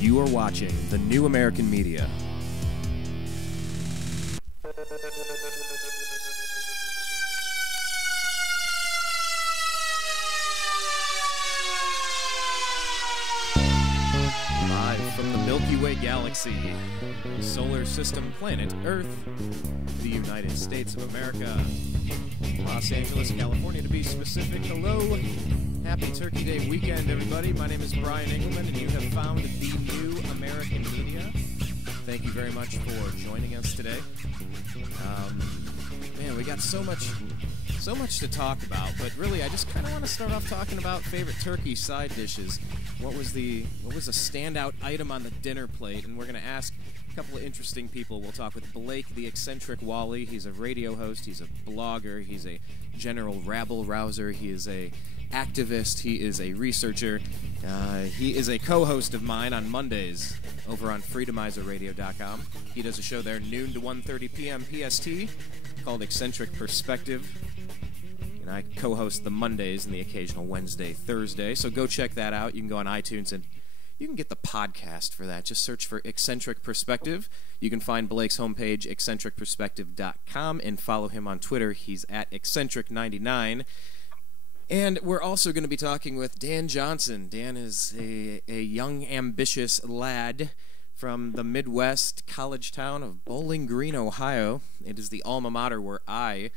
You are watching The New American Media. Live from the Milky Way galaxy, solar system, planet Earth, the United States of America, Los Angeles, California to be specific. Hello. Happy Turkey Day weekend, everybody. My name is Brian Engelman, and you have found The New American Media. Thank you very much for joining us today. Man, we got so much to talk about, but really, I just kind of want to start off talking about favorite turkey side dishes. What was a standout item on the dinner plate? And we're going to ask a couple of interesting people. We'll talk with Blake, the eccentric Walley. He's a radio host. He's a blogger. He's a general rabble-rouser. He is a activist. He is a researcher. He is a co-host of mine on Mondays over on freedomizerradio.com. He does a show there noon to 1:30 p.m. PST called Eccentric Perspective. And I co-host the Mondays and the occasional Wednesday, Thursday. So go check that out. You can go on iTunes and you can get the podcast for that. Just search for Eccentric Perspective. You can find Blake's homepage, eccentricperspective.com, and follow him on Twitter. He's at eccentric99. And we're also going to be talking with Dan Johnson. Dan is a young, ambitious lad from the Midwest college town of Bowling Green, Ohio. It is the alma mater where I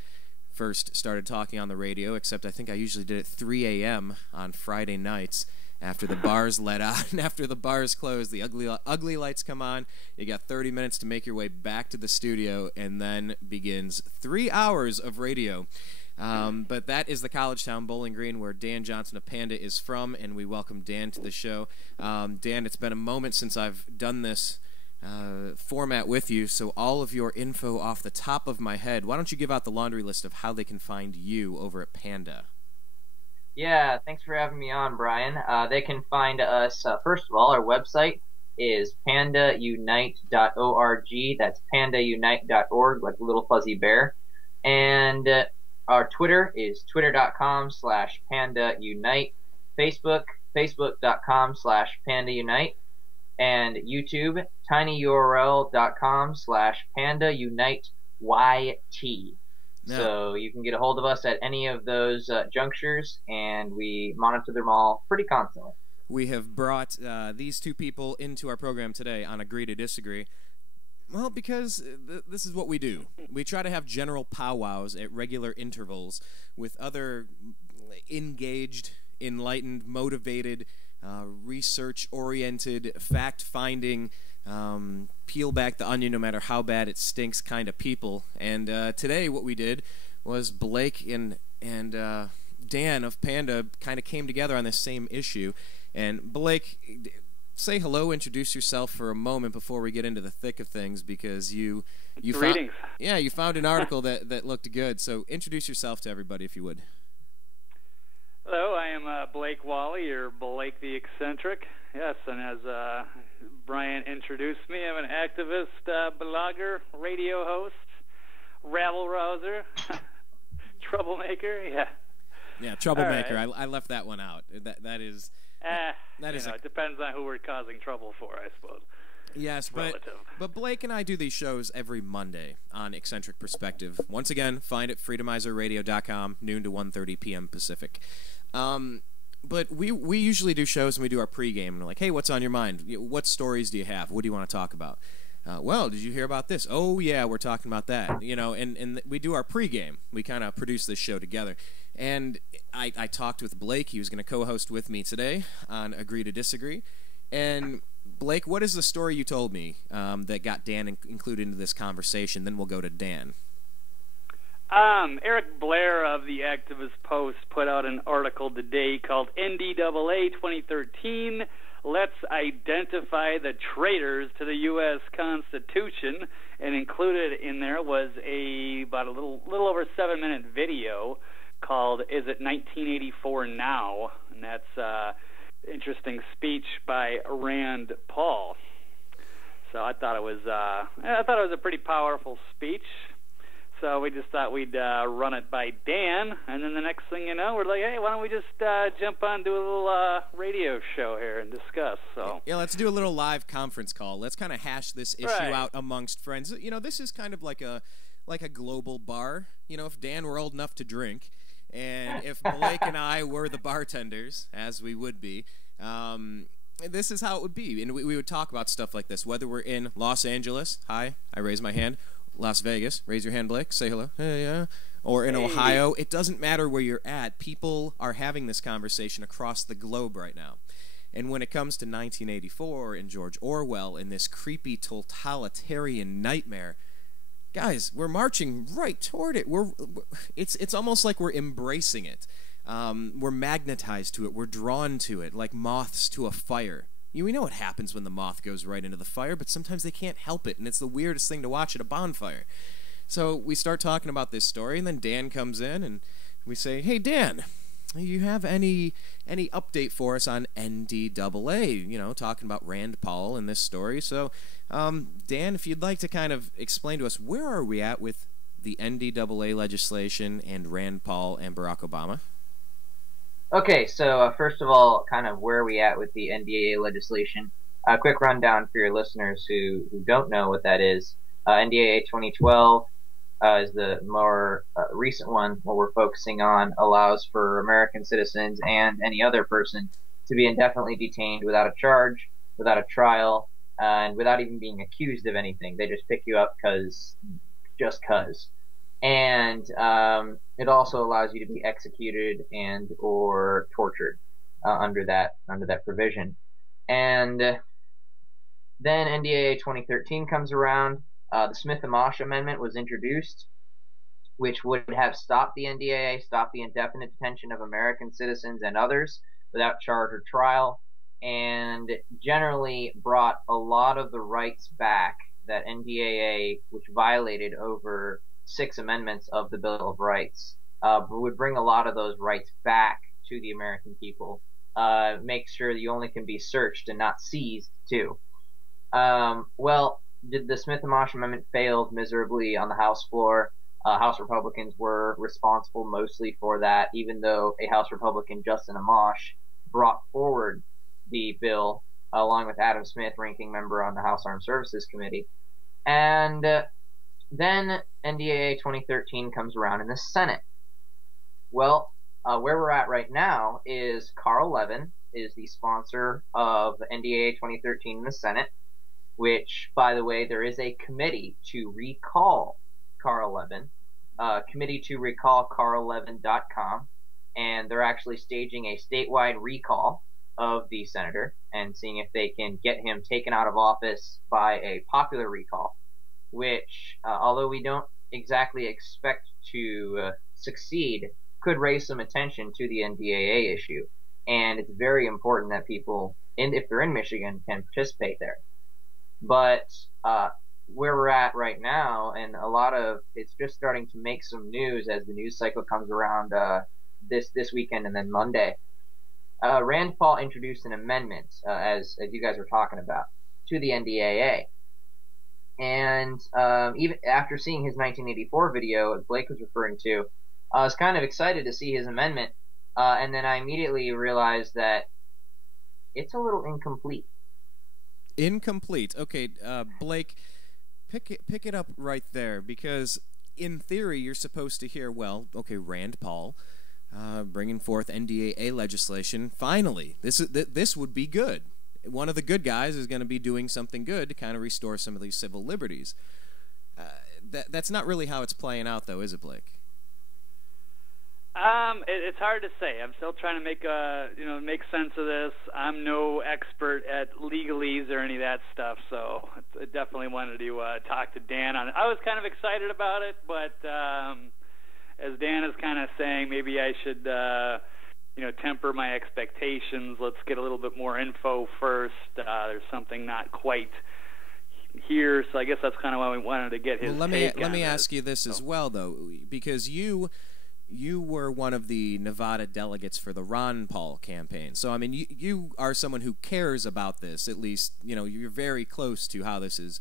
first started talking on the radio, except I think I usually did it 3 a.m. on Friday nights after the bars let out and after the bars close. The ugly lights come on. You got 30 minutes to make your way back to the studio, and then begins 3 hours of radio. But that is the college town, Bowling Green, where Dan Johnson of P.A.N.D.A is from, and we welcome Dan to the show. Dan, it's been a moment since I've done this format with you, so all of your info off the top of my head, why don't you give out the laundry list of how they can find you over at P.A.N.D.A? Yeah, thanks for having me on, Brian. They can find us, first of all, our website is pandaunite.org. That's pandaunite.org, like a little fuzzy bear. And our Twitter is twitter.com/pandaunite. Facebook, facebook.com/pandaunite. And YouTube, tinyurl.com/pandauniteyt. No. So you can get a hold of us at any of those junctures, and we monitor them all pretty constantly. We have brought these two people into our program today on Agree to Disagree. Well, because this is what we do. We try to have general powwows at regular intervals with other engaged, enlightened, motivated, research-oriented, fact-finding, peel back the onion no matter how bad it stinks kind of people. And today what we did was Blake and Dan of P.A.N.D.A kind of came together on this same issue. And Blake, say hello, introduce yourself for a moment before we get into the thick of things, because you found, you found an article that looked good. So introduce yourself to everybody if you would. Hello, I am Blake Walley, or Blake the Eccentric. Yes, and as Brian introduced me, I'm an activist, blogger, radio host, rabble-rouser, troublemaker, yeah. Yeah, troublemaker. Right. I left that one out. That is... it depends on who we're causing trouble for, I suppose. Yes, but Blake and I do these shows every Monday on Eccentric Perspective. Once again, find it freedomizerradio.com, noon to 1:30 p.m. Pacific. But we usually do shows and we do our pregame, and we're like, hey, what's on your mind? What stories do you have? What do you want to talk about? Well, did you hear about this? Oh, yeah, we're talking about that. And we do our pregame. We kind of produce this show together. And I talked with Blake. He was going to co-host with me today on Agree to Disagree. And Blake, what is the story you told me that got Dan included into this conversation? Then we'll go to Dan. Eric Blair of the Activist Post put out an article today called NDAA 2013, Let's Identify the Traitors to the U.S. Constitution, and included in there was about a little over 7-minute video called Is It 1984 Now? And that's interesting speech by Rand Paul. So I thought it was a pretty powerful speech. So we just thought we'd run it by Dan, and then the next thing you know, we're like, hey, why don't we just jump on, do a little radio show here and discuss. So Yeah, let's do a little live conference call. Let's kind of hash this issue out amongst friends. You know, this is kind of like a global bar. You know, if Dan were old enough to drink, and if Blake and I were the bartenders, as we would be, this is how it would be. And we would talk about stuff like this, whether we're in Los Angeles. Hi, I raise my hand. Las Vegas, raise your hand, Blake. Say hello. Hey, yeah. Or in Ohio. It doesn't matter where you're at. People are having this conversation across the globe right now. And when it comes to 1984 and George Orwell and this creepy totalitarian nightmare, guys, we're marching right toward it. It's almost like we're embracing it. We're magnetized to it. We're drawn to it like moths to a fire. We know what happens when the moth goes right into the fire, but sometimes they can't help it, and it's the weirdest thing to watch at a bonfire. So we start talking about this story, and then Dan comes in, and we say, "Hey, Dan, you have any update for us on NDAA?" You know, talking about Rand Paul in this story. So, Dan, if you'd like to kind of explain to us, where are we at with the NDAA legislation and Rand Paul and Barack Obama? Okay, so first of all, kind of where are we at with the NDAA legislation? A quick rundown for your listeners who don't know what that is. NDAA 2012 is the more recent one, what we're focusing on, allows for American citizens and any other person to be indefinitely detained without a charge, without a trial, and without even being accused of anything. They just pick you up just 'cause. And it also allows you to be executed and or tortured under that provision. And then NDAA 2013 comes around. The Smith-Amash Amendment was introduced, which would have stopped the NDAA, stopped the indefinite detention of American citizens and others without charge or trial, and generally brought a lot of the rights back that NDAA, which violated over 6 amendments of the Bill of Rights, would bring a lot of those rights back to the American people. Make sure that you only can be searched and not seized, too. Well, the Smith-Amash Amendment failed miserably on the House floor. House Republicans were responsible mostly for that, even though a House Republican, Johnson of P.A.N.D.A, brought forward the bill, along with Adam Smith, ranking member on the House Armed Services Committee. And then NDAA 2013 comes around in the Senate. Well, where we're at right now is Carl Levin is the sponsor of NDAA 2013 in the Senate, which, by the way, there is a committee to recall Carl Levin, committee to recall carllevin.com, and they're actually staging a statewide recall of the senator and seeing if they can get him taken out of office by a popular recall, which, although we don't exactly expect to succeed, could raise some attention to the NDAA issue. And it's very important that people, if they're in Michigan, can participate there. But where we're at right now, and it's just starting to make some news as the news cycle comes around this weekend and then Monday. Rand Paul introduced an amendment, as you guys were talking about, to the NDAA. And even after seeing his 1984 video, as Blake was referring to, I was kind of excited to see his amendment, and then I immediately realized that it's a little incomplete. Incomplete. Okay, Blake, pick it up right there, because in theory you're supposed to hear, well, okay, Rand Paul bringing forth NDAA legislation. Finally, this would be good. One of the good guys is going to be doing something good to kind of restore some of these civil liberties. That's not really how it's playing out, though, is it, Blake? It's hard to say. I'm still trying to make sense of this. I'm no expert at legalese or any of that stuff, so I definitely wanted to talk to Dan on it. I was kind of excited about it, but as Dan is kind of saying, maybe I should temper my expectations. Let's get a little bit more info first. There's something not quite here, so I guess that's kind of why we wanted to get his take. Let me ask you this as well, though, because you were one of the Nevada delegates for the Ron Paul campaign. So, I mean, you are someone who cares about this. At least, you're very close to how this is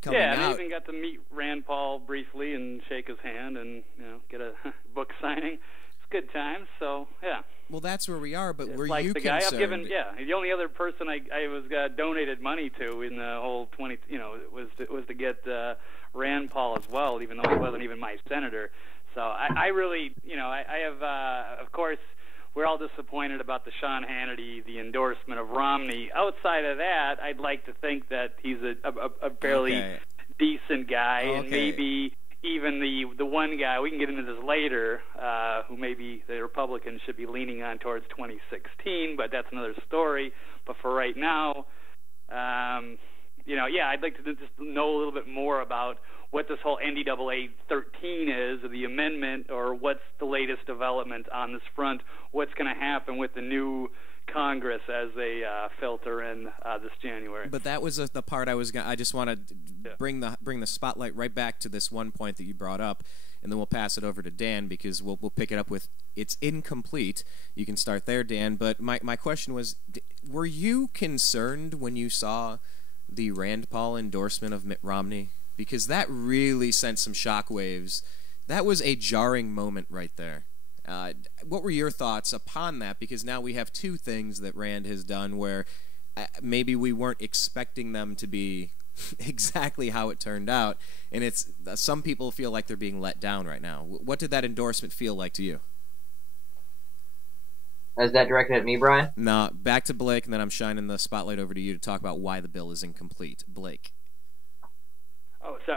coming out. Yeah, I even got to meet Rand Paul briefly and shake his hand and, get a book signing. It's good times, so, yeah. Well, that's where we are. But were like you the guy concerned? I've given, the only other person I was donated money to in the whole was to get Rand Paul as well, even though he wasn't even my senator. So I really, I have, of course, we're all disappointed about the Sean Hannity, the endorsement of Romney. Outside of that, I'd like to think that he's a fairly decent guy, and maybe even the one guy, we can get into this later, who maybe the Republicans should be leaning on towards 2016, but that's another story. But for right now, I'd like to just know a little bit more about what this whole NDAA 13 is, or the amendment, or what's the latest development on this front, what's going to happen with the new Congress as they filter in this January. But that was the part I just want to bring the spotlight right back to this one point that you brought up, and then we'll pass it over to Dan, because we'll pick it up with it's incomplete. You can start there, Dan. But my question was, were you concerned when you saw the Rand Paul endorsement of Mitt Romney? Because that really sent some shockwaves. That was a jarring moment right there. What were your thoughts upon that? Because now we have two things that Rand has done where maybe we weren't expecting them to be exactly how it turned out, and it's some people feel like they're being let down right now. What did that endorsement feel like to you? Is that directed at me, Brian? No, back to Blake, and then I'm shining the spotlight over to you to talk about why the bill is incomplete. Blake. Oh, so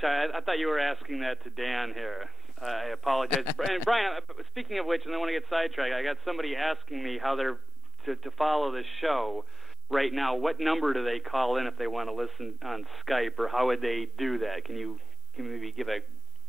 sorry, I thought you were asking that to Dan here. I apologize. And Brian, speaking of which, and I want to get sidetracked, I got somebody asking me how they're to follow this show right now. What number do they call in if they want to listen on Skype, or how would they do that? Can you maybe give a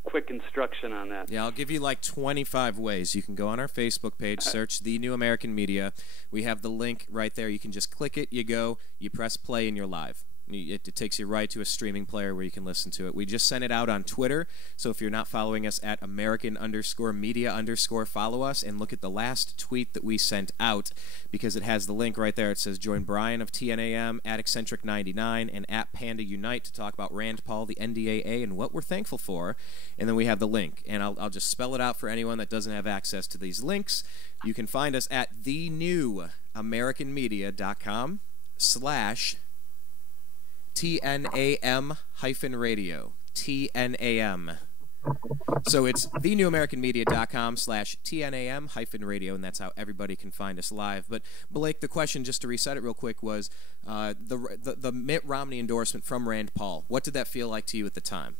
quick instruction on that? Yeah, I'll give you like 25 ways. You can go on our Facebook page, search The New American Media. We have the link right there. You can just click it, you go, you press play, and you're live. It takes you right to a streaming player where you can listen to it. We just sent it out on Twitter, so if you're not following us at American_media_, follow us and look at the last tweet that we sent out, because it has the link right there. It says, join Brian of TNAM, at Eccentric 99, and at Panda Unite to talk about Rand Paul, the NDAA, and what we're thankful for. And then we have the link, and I'll just spell it out for anyone that doesn't have access to these links. You can find us at thenewamericanmedia.com/ TNAM-radio. TNAM. So it's thenewamericanmedia.com / TNAM-radio, and that's how everybody can find us live. But Blake, the question, just to reset it real quick, was the Mitt Romney endorsement from Rand Paul. What did that feel like to you at the time?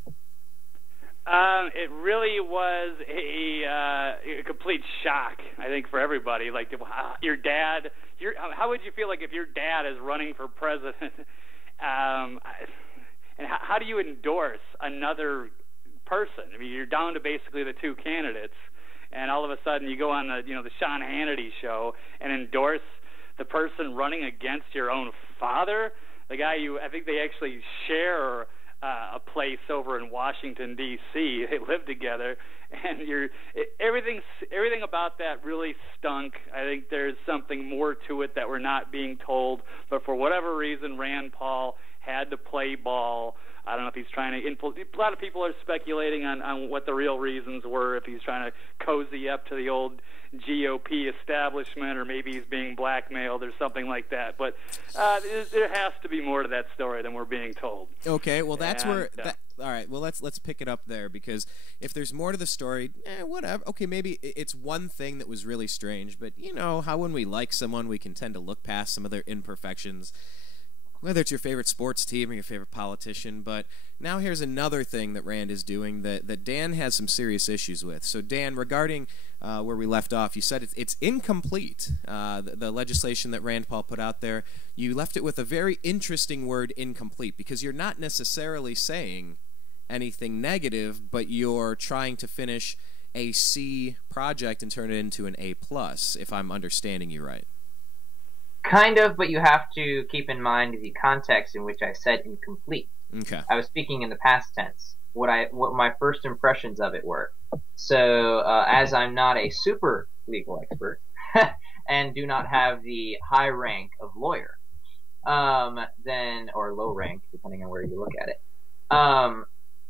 It really was a complete shock, I think, for everybody. Like, your dad, how would you feel like if your dad is running for president? And how do you endorse another person? I mean, you're down to basically the two candidates, and all of a sudden you go on the Sean Hannity show and endorse the person running against your own father, the guy I think they actually share a place over in Washington D.C. They live together, and everything about that really stunk. I think there's something more to it that we're not being told, but for whatever reason, Rand Paul had to play ball. I don't know if he's trying to a lot of people are speculating on what the real reasons were, if he's trying to cozy up to the old GOP establishment, or maybe he's being blackmailed or something like that. But there has to be more to that story than we're being told. Okay, well that's all right, well let's pick it up there, because if there's more to the story, whatever. Okay, maybe it's one thing that was really strange, but you know how when we like someone, we can tend to look past some of their imperfections, whether it's your favorite sports team or your favorite politician. But now here's another thing that Rand is doing that Dan has some serious issues with. So Dan, regarding where we left off, you said it's incomplete, the legislation that Rand Paul put out there. You left it with a very interesting word, incomplete, because you're not necessarily saying anything negative, but you're trying to finish a C project and turn it into an A+, if I'm understanding you right. Kind of, but you have to keep in mind the context in which I said incomplete. Okay. I was speaking in the past tense. What my first impressions of it were. So, as I'm not a super legal expert and do not have the high rank of lawyer, then, or low rank, depending on where you look at it,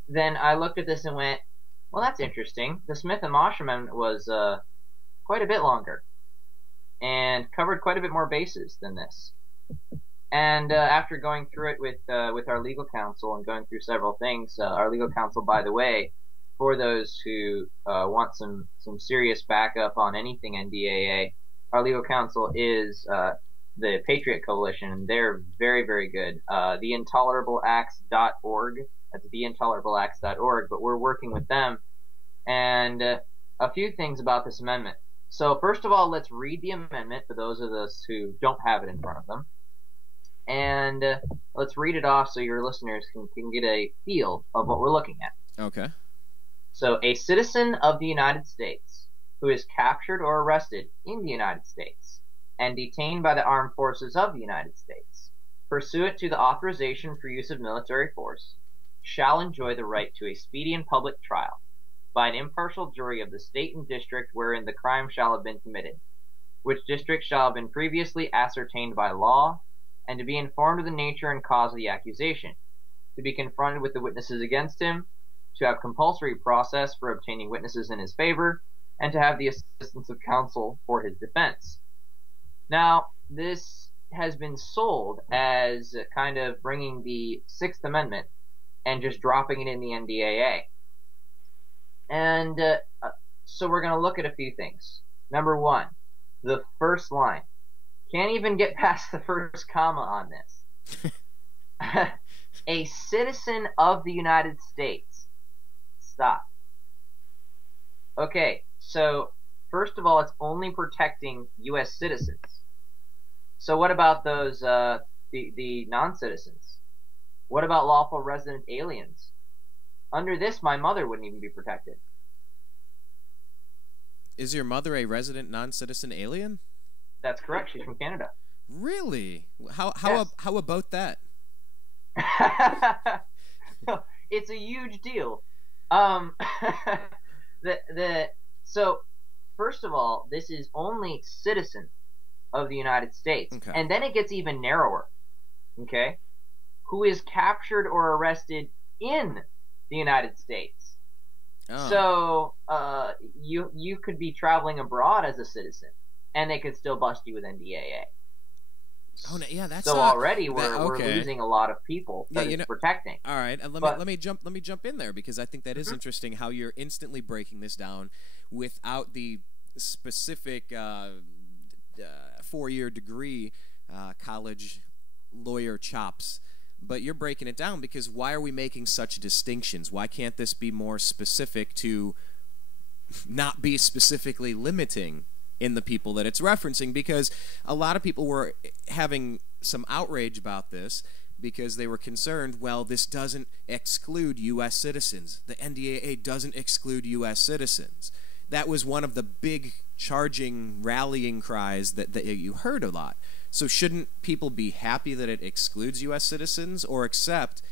then I looked at this and went, well, that's interesting. The Smith and Marsh Amendment was quite a bit longer and covered quite a bit more bases than this. And after going through it with our legal counsel and going through several things, our legal counsel, by the way, for those who want some serious backup on anything NDAA, our legal counsel is the Patriot Coalition, and they're very, very good. TheIntolerableActs.org. That's TheIntolerableActs.org, but we're working with them. And a few things about this amendment. So first of all, let's read the amendment for those of us who don't have it in front of them. And let's read it off so your listeners can get a feel of what we're looking at. Okay. So, a citizen of the United States who is captured or arrested in the United States and detained by the armed forces of the United States, pursuant to the authorization for use of military force, shall enjoy the right to a speedy and public trial by an impartial jury of the state and district wherein the crime shall have been committed, which district shall have been previously ascertained by law, and to be informed of the nature and cause of the accusation, to be confronted with the witnesses against him, to have compulsory process for obtaining witnesses in his favor, and to have the assistance of counsel for his defense. Now, this has been sold as kind of bringing the Sixth Amendment and just dropping it in the NDAA. And so we're going to look at a few things. Number one, the first line. Can't even get past the first comma on this. A citizen of the United States. Stop. Okay, so first of all, it's only protecting U.S. citizens. So what about those, the non-citizens? What about lawful resident aliens? Under this, my mother wouldn't even be protected. Is your mother a resident non-citizen alien? That's correct. She's from Canada. Really? How about that? It's a huge deal. So first of all, this is only citizens of the United States, okay. And then it gets even narrower. Okay, who is captured or arrested in the United States? Oh. So you could be traveling abroad as a citizen, and they could still bust you with NDAA. Oh, yeah, that's so already we're losing a lot of people that it's protecting. All right, and let me jump in there because I think that is interesting how you're instantly breaking this down without the specific 4-year degree college lawyer chops. But you're breaking it down because why are we making such distinctions? Why can't this be more specific to not be specifically limiting in the people that it's referencing? Because a lot of people were having some outrage about this because they were concerned, well, this doesn't exclude U.S. citizens. The NDAA doesn't exclude U.S. citizens. That was one of the big charging, rallying cries that you heard a lot. So shouldn't people be happy that it excludes U.S. citizens, or accept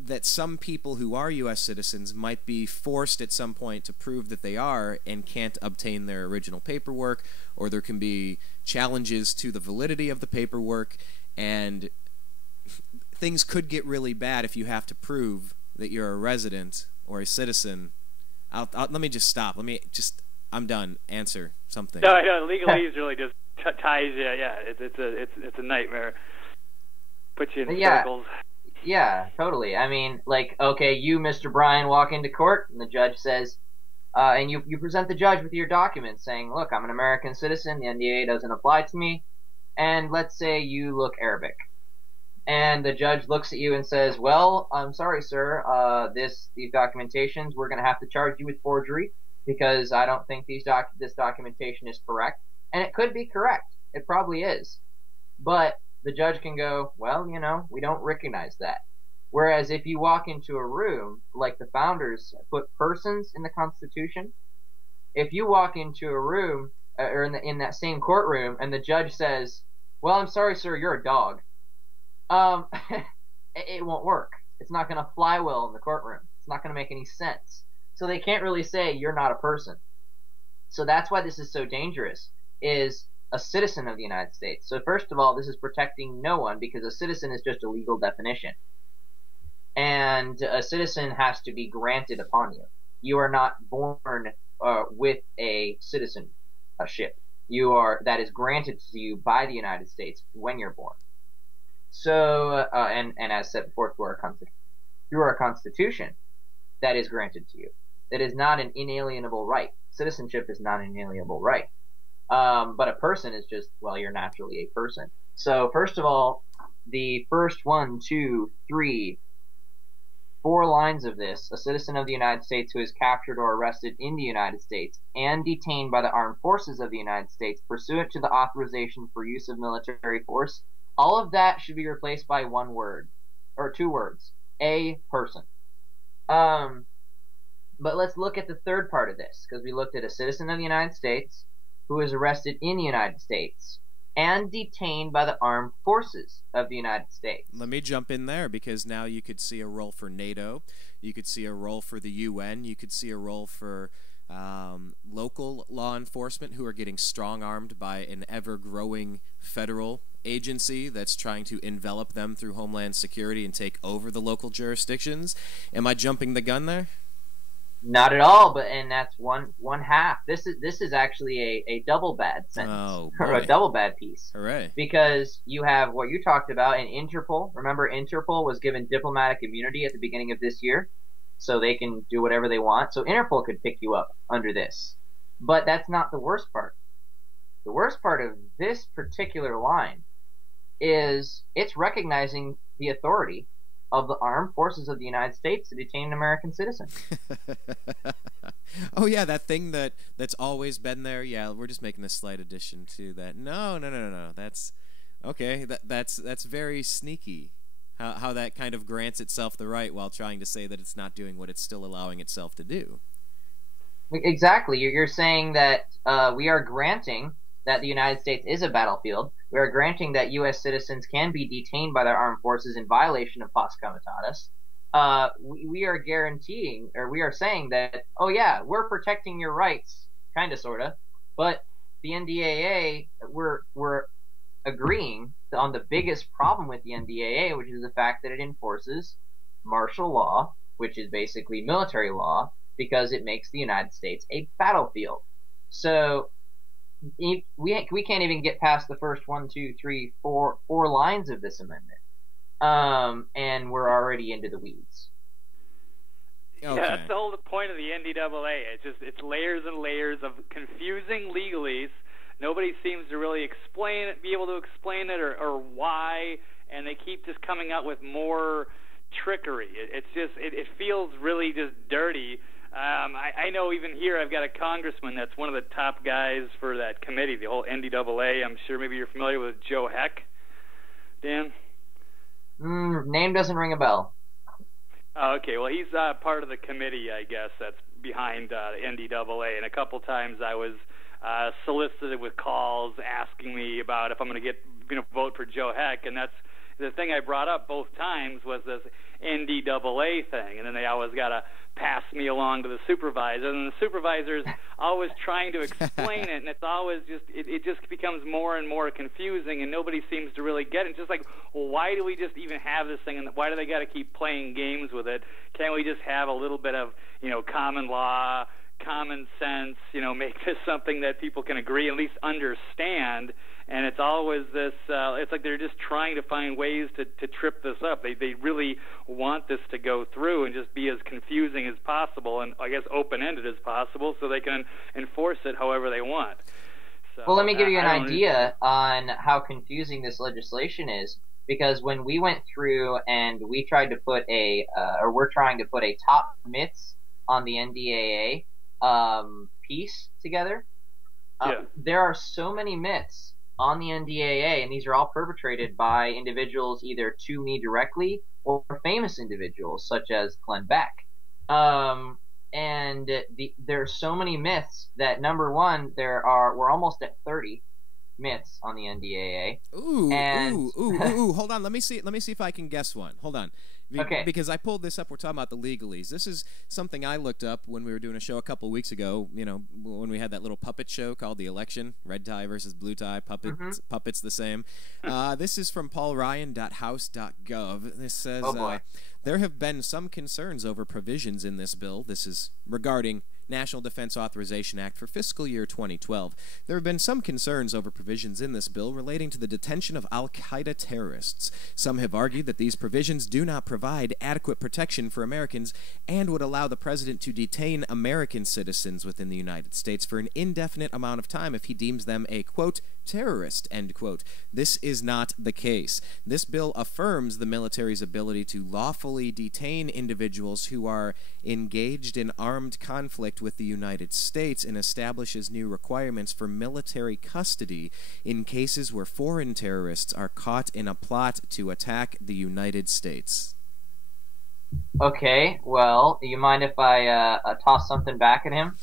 that some people who are U.S. citizens might be forced at some point to prove that they are and can't obtain their original paperwork, or there can be challenges to the validity of the paperwork, and things could get really bad if you have to prove that you're a resident or a citizen. Let me just stop. I'm done. Answer something. No, legalese really just ties you. Yeah, it's a nightmare. Put you in circles. Yeah, totally. I mean, like, okay, you, Mr. Brian, walk into court, and the judge says, and you present the judge with your documents saying, look, I'm an American citizen, the NDAA doesn't apply to me, and let's say you look Arabic. And the judge looks at you and says, well, I'm sorry, sir, these documentations, we're going to have to charge you with forgery because I don't think this documentation is correct. And it could be correct. It probably is. But the judge can go, well, we don't recognize that. Whereas if you walk into a room, like the founders put persons in the Constitution, if you walk into a room, or in that same courtroom, and the judge says, well, I'm sorry, sir, you're a dog, it won't work. It's not going to fly well in the courtroom. It's not going to make any sense. So they can't really say you're not a person. So that's why this is so dangerous, is a citizen of the United States. So first of all, this is protecting no one because a citizen is just a legal definition. And a citizen has to be granted upon you. You are not born with a citizen a ship. That is granted to you by the United States when you're born. So, and as set forth through our Constitution, that is granted to you. That is not an inalienable right. Citizenship is not an inalienable right. But a person is just, well, you're naturally a person. So first of all, the first 1, 2, 3, 4 lines of this: a citizen of the United States who is captured or arrested in the United States and detained by the armed forces of the United States pursuant to the authorization for use of military force. All of that should be replaced by one word, or 2 words: a person. But let's look at the third part of this, because we looked at a citizen of the United States who is arrested in the United States and detained by the armed forces of the United States. Let me jump in there, because now you could see a role for NATO, you could see a role for the UN, you could see a role for local law enforcement who are getting strong-armed by an ever-growing federal agency that's trying to envelop them through Homeland Security and take over the local jurisdictions. Am I jumping the gun there? Not at all, and that's one half. This is actually a double bad sentence, or a double bad piece. Hooray! Because you have what you talked about in Interpol. Remember, Interpol was given diplomatic immunity at the beginning of this year, so they can do whatever they want. So Interpol could pick you up under this. But that's not the worst part. The worst part of this particular line is it's recognizing the authority of the armed forces of the United States to detain an American citizen. Oh yeah, that thing that's always been there. Yeah, we're just making a slight addition to that. No. That's okay. That's very sneaky. How that kind of grants itself the right while trying to say that it's not doing what it's still allowing itself to do. Exactly. You're saying that we are granting that the United States is a battlefield. We are granting that U.S. citizens can be detained by their armed forces in violation of Pars Comitatus. We are guaranteeing, or we are saying that, oh yeah, we're protecting your rights, kind of, sort of, but the NDAA, we're agreeing on the biggest problem with the NDAA, which is the fact that it enforces martial law, which is basically military law, because it makes the United States a battlefield. So we can't even get past the first 1, 2, 3, 4 lines of this amendment, and we're already into the weeds. Okay. Yeah, that's the whole point of the NDAA. It's layers and layers of confusing legalese. Nobody seems to really be able to explain it or why, and they keep just coming out with more trickery. It feels really just dirty. I know even here I've got a congressman that's one of the top guys for that committee, the whole NDAA. I'm sure maybe you're familiar with Joe Heck, Dan? Name doesn't ring a bell. Oh, okay, well, he's part of the committee, I guess, that's behind the NDAA, and a couple times I was solicited with calls asking me about if I'm going to vote for Joe Heck, and that's the thing I brought up both times was this NDAA thing, and then they always got to pass me along to the supervisor, and the supervisor's always trying to explain it, and it's always it just becomes more and more confusing, and nobody seems to really get it. It's just like, well, why do we just even have this thing, and why do they got to keep playing games with it? Can't we just have a little bit of, common law, common sense, make this something that people can agree, at least understand? And it's always this, it's like they're just trying to find ways to trip this up. They really want this to go through and just be as confusing as possible and, I guess, open-ended as possible so they can enforce it however they want. So, well, let me give you an idea on how confusing this legislation is, because when we went through and we tried to put we're trying to put a top myths on the NDAA piece together, there are so many myths on the NDAA, and these are all perpetrated by individuals either to me directly or famous individuals such as Glenn Beck. And there's so many myths that, number one, we're almost at 30 myths on the NDAA. Ooh, hold on. Let me see if I can guess one. Hold on. Okay. Because I pulled this up. We're talking about the legalese. This is something I looked up when we were doing a show a couple weeks ago, when we had that little puppet show called The Election, red tie versus blue tie, puppets the same. This is from paulryan.house.gov. This says, oh boy. There have been some concerns over provisions in this bill. This is regarding National Defense Authorization Act for fiscal year 2012. There have been some concerns over provisions in this bill relating to the detention of al-Qaeda terrorists. Some have argued that these provisions do not provide adequate protection for Americans and would allow the president to detain American citizens within the United States for an indefinite amount of time if he deems them a, quote, terrorist, end quote. This is not the case. This bill affirms the military's ability to lawfully detain individuals who are engaged in armed conflict with the United States and establishes new requirements for military custody in cases where foreign terrorists are caught in a plot to attack the United States. Okay, well, you mind if I toss something back at him?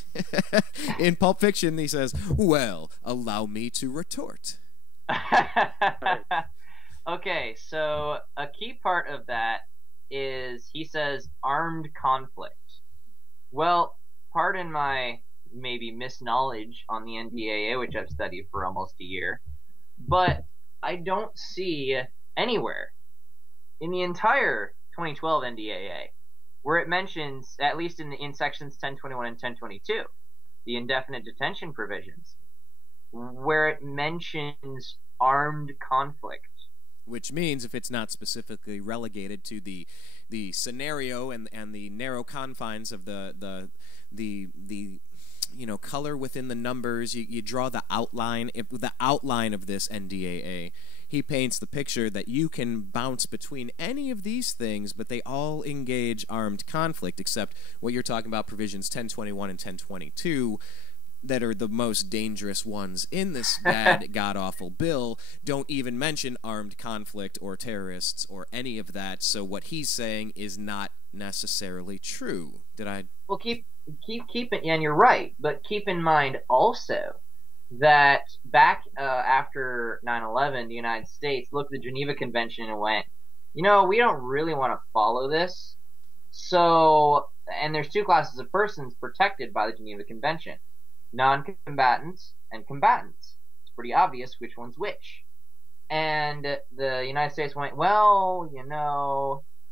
In Pulp Fiction, he says, well, allow me to retort. Okay, so a key part of that is he says armed conflict. Well, pardon my maybe misknowledge on the NDAA, which I've studied for almost a year, but I don't see anywhere in the entire 2012 NDAA where it mentions, at least in sections 1021 and 1022, the indefinite detention provisions, where it mentions armed conflict. Which means if it's not specifically relegated to the scenario and the narrow confines of the color within the numbers, you draw the outline. The outline of this NDAA, he paints the picture that you can bounce between any of these things, but they all engage armed conflict, except what you're talking about, provisions 1021 and 1022, that are the most dangerous ones in this bad, god-awful bill, don't even mention armed conflict or terrorists or any of that, so what he's saying is not necessarily true. Did I... Well, keep it, and you're right, but keep in mind also that back after 9/11, the United States looked at the Geneva Convention and went, we don't really want to follow this. So, and there's two classes of persons protected by the Geneva Convention: non-combatants and combatants. It's pretty obvious which one's which. And the United States went, well,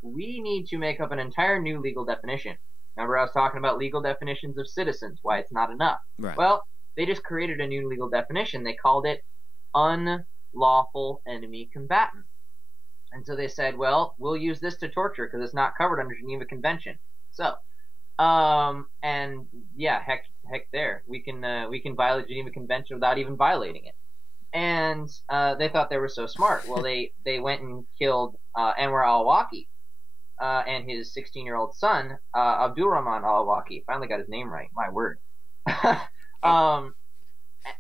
we need to make up an entire new legal definition. Remember I was talking about legal definitions of citizens, why it's not enough. Right. Well, they just created a new legal definition. They called it unlawful enemy combatant. And so they said, well, we'll use this to torture because it's not covered under Geneva Convention. So, and yeah, heck there. We can violate Geneva Convention without even violating it. And they thought they were so smart. Well, they went and killed Anwar al-Awlaki and his 16-year-old son, Abdurrahman al-Awlaki. Finally got his name right. My word.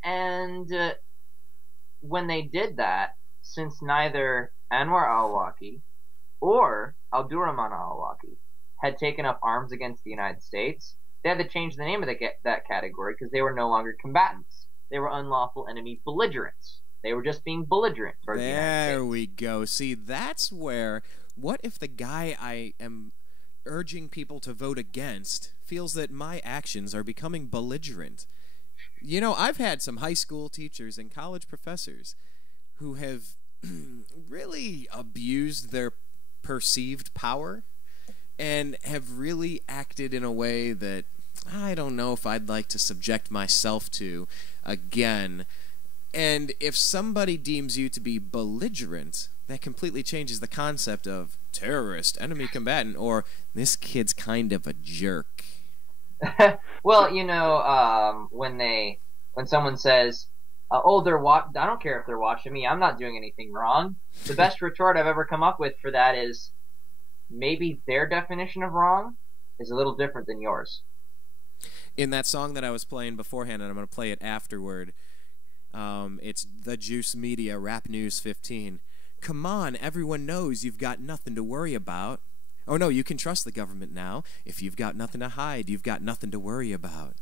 And when they did that, since neither Anwar al-Awlaki or Abdurrahman al-Awlaki had taken up arms against the United States, they had to change the name of that category because they were no longer combatants. They were unlawful enemy belligerents. They were just being belligerent towards the United States. There we go. See, that's where, what if the guy I am urging people to vote against feels that my actions are becoming belligerent? I've had some high school teachers and college professors who have really abused their perceived power and have really acted in a way that I don't know if I'd like to subject myself to again. And if somebody deems you to be belligerent, that completely changes the concept of terrorist, enemy combatant, or this kid's kind of a jerk. Well, when someone says, I don't care if they're watching me, I'm not doing anything wrong. The best retort I've ever come up with for that is, maybe their definition of wrong is a little different than yours. In that song that I was playing beforehand, and I'm going to play it afterward, it's The Juice Media Rap News 15. Come on, everyone knows you've got nothing to worry about. Oh no, you can trust the government now. If you've got nothing to hide, you've got nothing to worry about.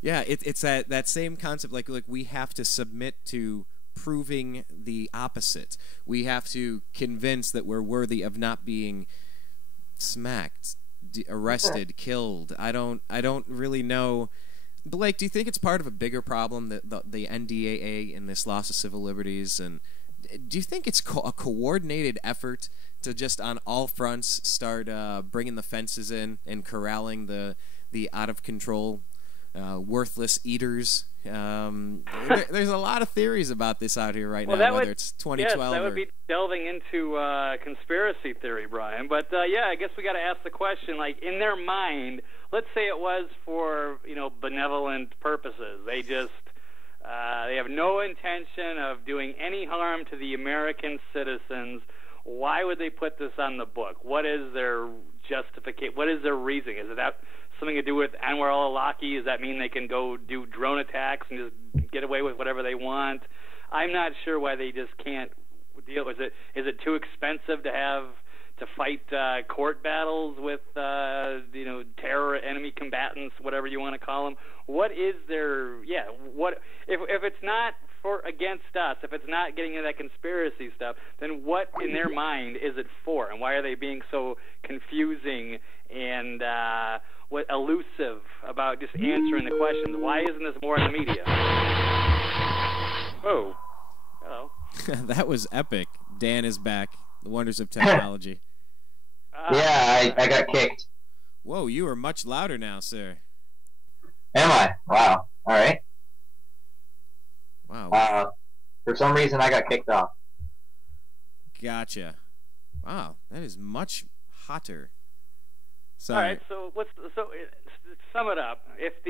Yeah, it's that same concept, like we have to submit to proving the opposite. We have to convince that we're worthy of not being smacked, arrested, killed. I don't really know. Blake, do you think it's part of a bigger problem, that the NDAA and this loss of civil liberties? And do you think it's a coordinated effort to just on all fronts start bringing the fences in and corralling the out of control worthless eaters. There's a lot of theories about this out here right now, whether it's 2012 yes, that would be delving into conspiracy theory, Brian. But yeah, I guess we got to ask the question, like, in their mind, let's say it was for, you know, benevolent purposes. They just they have no intention of doing any harm to the American citizens. Why would they put this on the book? What is their justification? What is their reasoning? Is it that something to do with Anwar al-Awlaki? Does that mean they can go do drone attacks and just get away with whatever they want? I'm not sure why they just can't deal with it. Is it too expensive to fight court battles with you know, terror enemy combatants, whatever you want to call them? What is their what if it's not for against us, if it's not getting into that conspiracy stuff, then what in their mind is it for, and why are they being so confusing and elusive about just answering the questions? Why isn't this more in the media? Oh, hello. That was epic. Dan is back. The wonders of technology. Yeah, I got kicked. Whoa, you are much louder now, sir. Am I? Wow. All right. Wow. For some reason, I got kicked off. Gotcha. Wow, that is much hotter. All right, so sum it up. If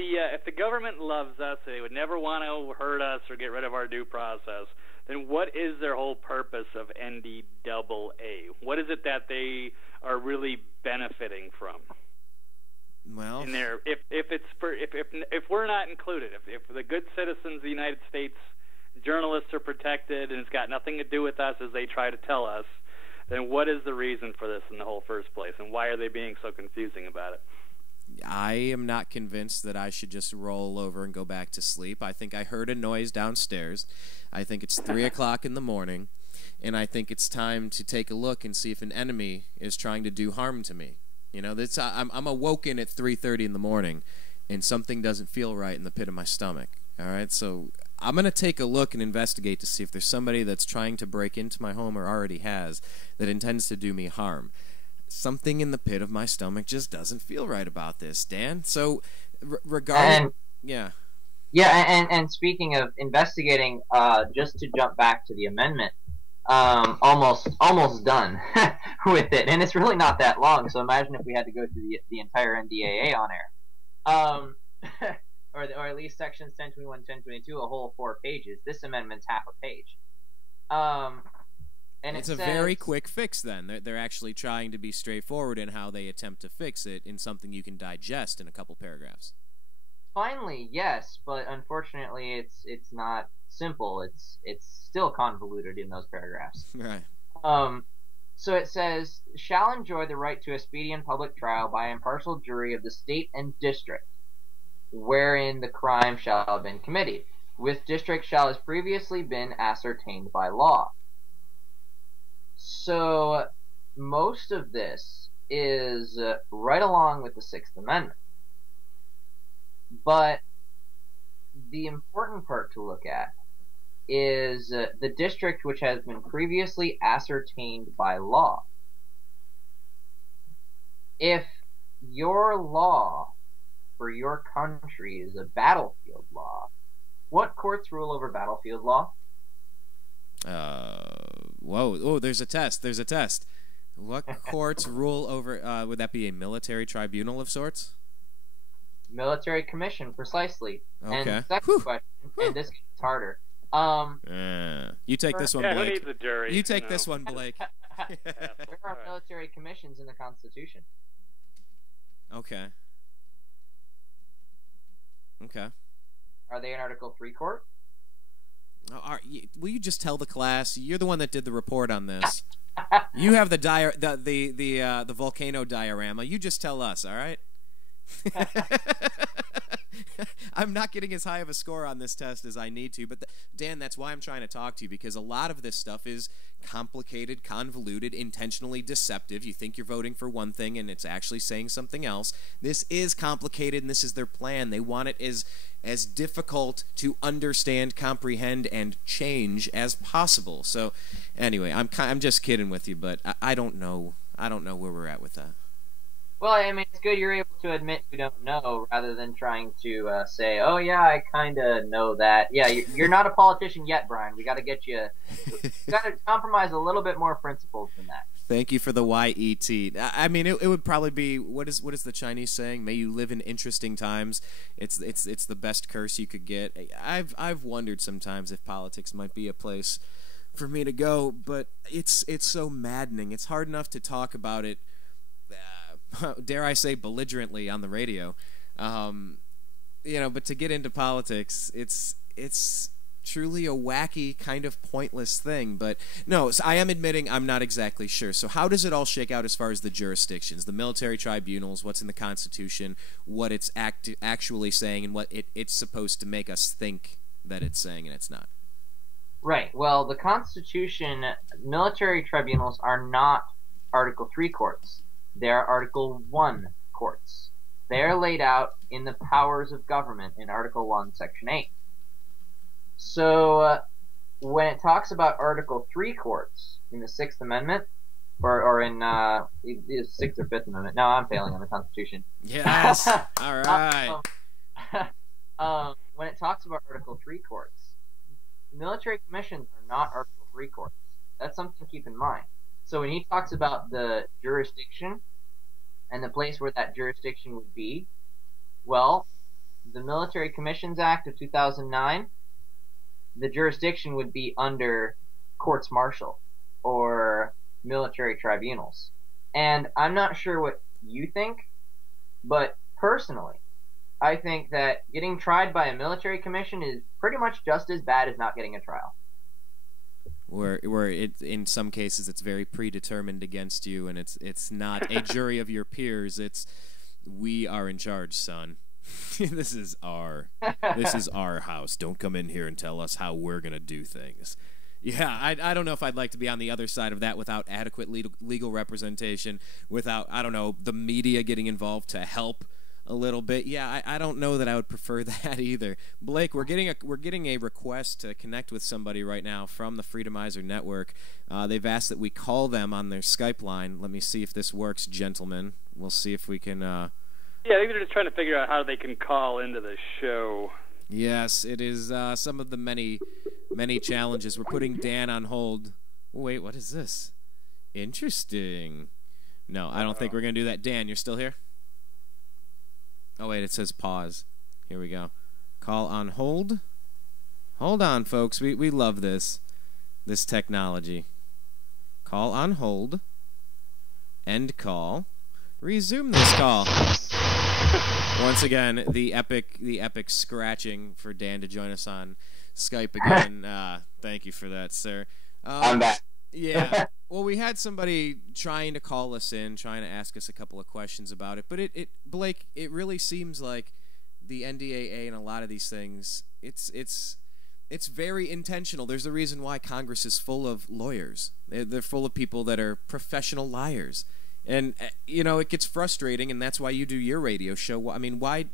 the government loves us, they would never want to hurt us or get rid of our due process. Then what is their whole purpose of NDAA? What is it that they are really benefiting from? Well, in there, if we're not included, if the good citizens of the United States, journalists are protected, and it's got nothing to do with us as they try to tell us, then what is the reason for this in the whole first place, and why are they being so confusing about it? I am not convinced that I should just roll over and go back to sleep. I think I heard a noise downstairs. I think it's 3 o'clock in the morning, and I think it's time to take a look and see if an enemy is trying to do harm to me. You know, I'm awoken at 3:30 in the morning, and something doesn't feel right in the pit of my stomach. All right, so I'm going to take a look and investigate to see if there's somebody that's trying to break into my home or already has that intends to do me harm. Something in the pit of my stomach just doesn't feel right about this, Dan. So, regarding... Yeah, and speaking of investigating, just to jump back to the amendment, almost done with it, and it's really not that long. So imagine if we had to go through the entire NDAA on air, or at least sections 1021, 1022, a whole 4 pages. This amendment's half a page. And it's a very quick fix. Then they're actually trying to be straightforward in how they attempt to fix it in something you can digest in a couple paragraphs. Finally, yes, but unfortunately, it's not simple. It's still convoluted in those paragraphs. Right. So it says, shall enjoy the right to a speedy and public trial by impartial jury of the state and district wherein the crime shall have been committed, with district shall has previously been ascertained by law. So most of this is right along with the Sixth Amendment. But the important part to look at is the district which has been previously ascertained by law. If your law for your country is a battlefield law, what courts rule over battlefield law? Whoa! Oh, there's a test. There's a test. What courts rule over? Would that be a military tribunal of sorts? Military commission, precisely. Okay. And the second question, and this gets harder. You take this one, Blake. Who needs a jury? You take this one, Blake. There are military commissions in the Constitution. Okay. Okay. Are they an Article 3 court? Will you just tell the class? You're the one that did the report on this. You have the volcano diorama. You just tell us, all right? I'm not getting as high of a score on this test as I need to, but Dan, that's why I'm trying to talk to you, because a lot of this stuff is complicated, convoluted, intentionally deceptive. You think you're voting for one thing and it's actually saying something else. This is complicated, and this is their plan. They want it as difficult to understand, comprehend, and change as possible. So anyway, I'm just kidding with you, but I don't know where we're at with that. Well, I mean, it's good you're able to admit you don't know, rather than trying to say, "Oh yeah, I kind of know that." Yeah, you're not a politician yet, Brian. We got to get you. We got to compromise a little bit more principles than that. Thank you for the YET. I mean, it would probably be what is the Chinese saying? May you live in interesting times. It's the best curse you could get. I've wondered sometimes if politics might be a place for me to go, but it's so maddening. It's hard enough to talk about it. Dare I say, belligerently on the radio, but to get into politics, it's truly a wacky, kind of pointless thing. But no, so I am admitting I'm not exactly sure. So how does it all shake out as far as the jurisdictions, the military tribunals, what's in the Constitution, what it's actually saying, and what it's supposed to make us think that it's saying and it's not? Right. Well, the Constitution, military tribunals are not Article 3 courts. They're Article 1 courts. They're laid out in the powers of government in Article 1, Section 8. So when it talks about Article 3 courts in the 6th Amendment, or in the 6th or 5th Amendment, no, I'm failing on the Constitution. Yes. All right. When it talks about Article 3 courts, military commissions are not Article 3 courts. That's something to keep in mind. So when he talks about the jurisdiction and the place where that jurisdiction would be, well, the Military Commissions Act of 2009, the jurisdiction would be under courts martial or military tribunals. And I'm not sure what you think, but personally, I think that getting tried by a military commission is pretty much just as bad as not getting a trial. Where in some cases it's very predetermined against you, and it's not a jury of your peers. It's we are in charge, son. This is our house. Don't come in here and tell us how we're gonna do things. Yeah, I don't know if I'd like to be on the other side of that without adequate legal representation, without, I don't know, the media getting involved to help a little bit. Yeah, I don't know that I would prefer that either. Blake, we're getting a request to connect with somebody right now from the Freedomizer Network. They've asked that we call them on their Skype line. Let me see if this works, gentlemen. We'll see if we can... Yeah, maybe they're just trying to figure out how they can call into the show. Yes, it is some of the many challenges. We're putting Dan on hold. Wait, what is this? Interesting. No, I don't think we're going to do that. Dan, you're still here? Oh, wait, it says pause. Here we go. Call on hold. Hold on, folks. We love this technology. Call on hold. End call. Resume this call. Once again, the epic scratching for Dan to join us on Skype again. Thank you for that, sir. I'm back. Yeah. Well, we had somebody trying to call us in, trying to ask us a couple of questions about it. But Blake, it really seems like the NDAA and a lot of these things, it's very intentional. There's a reason why Congress is full of lawyers. They're full of people that are professional liars. And, it gets frustrating, and that's why you do your radio show. I mean, why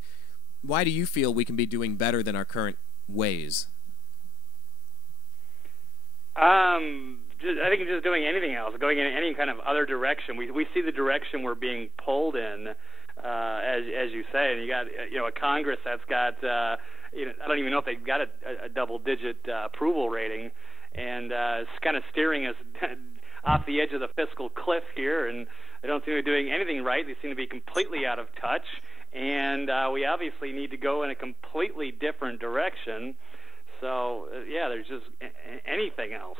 do you feel we can be doing better than our current ways? I think just doing anything else, going in any kind of other direction. We see the direction we're being pulled in, as you say, and you got a Congress that's got I don't even know if they've got a double-digit approval rating, and it's kind of steering us off the edge of the fiscal cliff here, and they don't seem to be doing anything right. They seem to be completely out of touch, and we obviously need to go in a completely different direction. So yeah, there's just anything else,